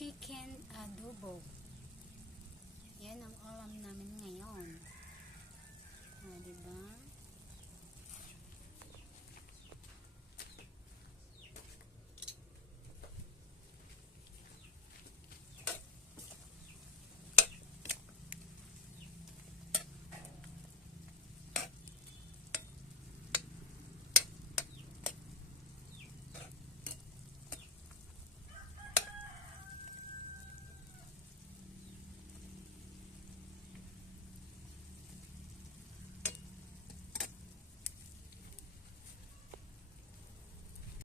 chicken adobo. Yan ang ulam namin ngayon. O, diba?